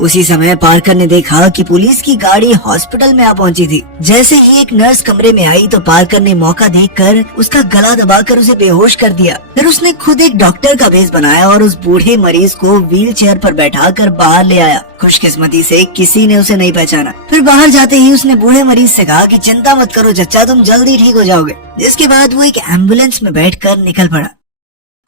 उसी समय पार्कर ने देखा कि पुलिस की गाड़ी हॉस्पिटल में आ पहुंची थी। जैसे ही एक नर्स कमरे में आई तो पार्कर ने मौका देखकर उसका गला दबाकर उसे बेहोश कर दिया। फिर उसने खुद एक डॉक्टर का भेष बनाया और उस बूढ़े मरीज को व्हील चेयर पर बैठाकर बाहर ले आया। खुशकिस्मती से किसी ने उसे नहीं पहचाना। फिर बाहर जाते ही उसने बूढ़े मरीज से कहा कि चिंता मत करो चच्चा, तुम जल्दी ठीक हो जाओगे। जिसके बाद वो एक एम्बुलेंस में बैठकर निकल पड़ा।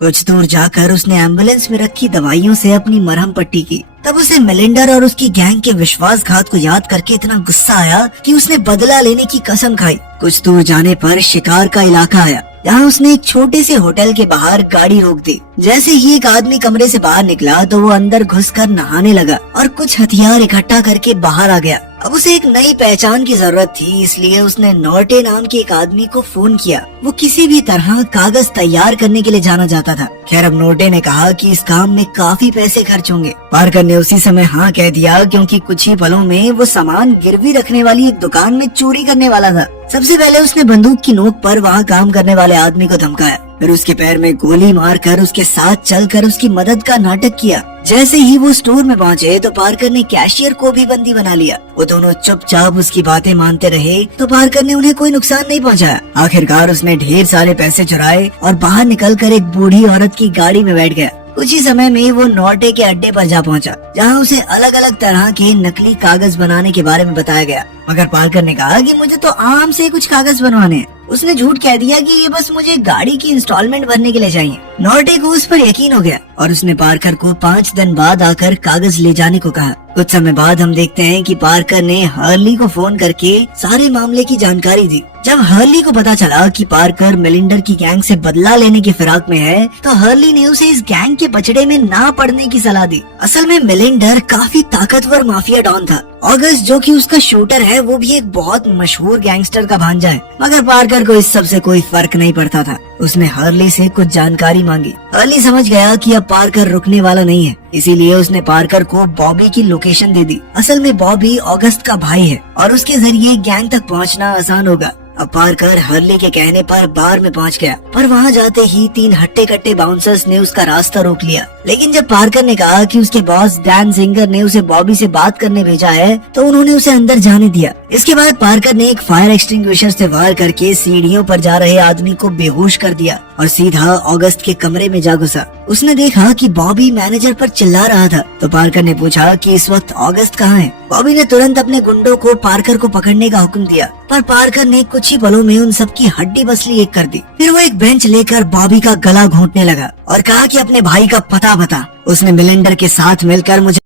कुछ दूर जाकर उसने एम्बुलेंस में रखी दवाइयों से अपनी मरहम पट्टी की। तब उसे मेलिंडर और उसकी गैंग के विश्वासघात को याद करके इतना गुस्सा आया कि उसने बदला लेने की कसम खाई। कुछ दूर जाने पर शिकार का इलाका आया, जहाँ उसने एक छोटे से होटल के बाहर गाड़ी रोक दी। जैसे ही एक आदमी कमरे से बाहर निकला तो वो अंदर घुसकर नहाने लगा और कुछ हथियार इकट्ठा करके बाहर आ गया। अब उसे एक नई पहचान की जरूरत थी, इसलिए उसने नॉर्टे नाम के एक आदमी को फोन किया। वो किसी भी तरह कागज तैयार करने के लिए जाना जाता था। खैर अब नॉर्टे ने कहा कि इस काम में काफी पैसे खर्च होंगे। पार्कर ने उसी समय हाँ कह दिया, क्योंकि कुछ ही पलों में वो सामान गिरवी रखने वाली एक दुकान में चोरी करने वाला था। सबसे पहले उसने बंदूक की नोक पर वहाँ काम करने वाले आदमी को धमकाया, फिर उसके पैर में गोली मारकर उसके साथ चलकर उसकी मदद का नाटक किया। जैसे ही वो स्टोर में पहुँचे तो पार्कर ने कैशियर को भी बंदी बना लिया। वो दोनों चुपचाप उसकी बातें मानते रहे तो पार्कर ने उन्हें कोई नुकसान नहीं पहुँचाया। आखिरकार उसने ढेर सारे पैसे चुराए और बाहर निकलकर एक बूढ़ी औरत की गाड़ी में बैठ गया। कुछ ही समय में वो नॉर्टे के अड्डे पर जा पहुंचा, जहां उसे अलग अलग तरह के नकली कागज बनाने के बारे में बताया गया। मगर पार्कर ने कहा कि मुझे तो आम से कुछ कागज बनवाने हैं। उसने झूठ कह दिया कि ये बस मुझे गाड़ी की इंस्टॉलमेंट भरने के लिए चाहिए। नॉर्टे को उस पर यकीन हो गया और उसने पार्कर को 5 दिन बाद आकर कागज ले जाने को कहा। कुछ समय बाद हम देखते हैं कि पार्कर ने हर्ली को फोन करके सारे मामले की जानकारी दी। जब हर्ली को पता चला कि पार्कर मेलिंडर की गैंग से बदला लेने की फिराक में है तो हर्ली ने उसे इस गैंग के बछड़े में ना पड़ने की सलाह दी। असल में मेलिंडर काफी ताकतवर माफिया डॉन था। ऑगस्ट जो कि उसका शूटर है वो भी एक बहुत मशहूर गैंगस्टर का भांजा है। मगर पार्कर को इस सब से कोई फर्क नहीं पड़ता था। उसने हर्ली से कुछ जानकारी मांगी। हर्ली समझ गया कि अब पार्कर रुकने वाला नहीं है, इसीलिए उसने पार्कर को बॉबी की लोकेशन दे दी। असल में बॉबी ऑगस्ट का भाई है और उसके जरिए गैंग तक पहुंचना आसान होगा। अब पार्कर हर्ली के कहने पर बार में पहुंच गया, पर वहां जाते ही 3 हट्टे कट्टे बाउंसर्स ने उसका रास्ता रोक लिया। लेकिन जब पार्कर ने कहा कि उसके बॉस डैन जिंगर ने उसे बॉबी से बात करने भेजा है तो उन्होंने उसे अंदर जाने दिया। इसके बाद पार्कर ने एक फायर एक्सटिंग्विशर से वार करके सीढ़ियों पर जा रहे आदमी को बेहोश कर दिया और सीधा ऑगस्ट के कमरे में जा घुसा। उसने देखा कि बॉबी मैनेजर पर चिल्ला रहा था तो पार्कर ने पूछा कि इस वक्त ऑगस्ट कहाँ है। बॉबी ने तुरंत अपने गुंडों को पार्कर को पकड़ने का हुक्म दिया, पर पार्कर ने कुछ ही पलों में उन सबकी हड्डी बसली एक कर दी। फिर वो एक बेंच लेकर बॉबी का गला घोंटने लगा और कहा कि अपने भाई का पता बता। उसने मेलिंडर के साथ मिलकर मुझे